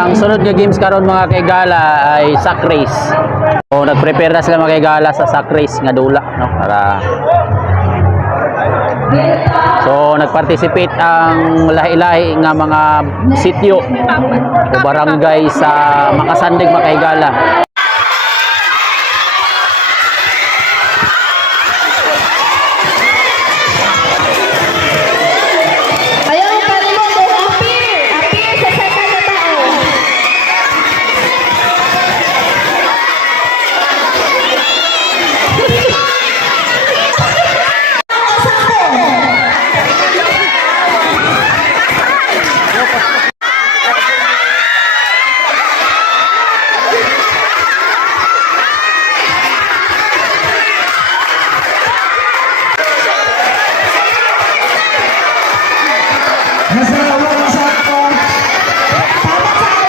Ang sunod nga games karon mga kaigala ay sack race. So nagprepare na sila mga kaigala sa sack race nga dula, no? Para so nagparticipate ang lahi-lahi nga mga sityo o barangay sa Makasandig mga kaigala.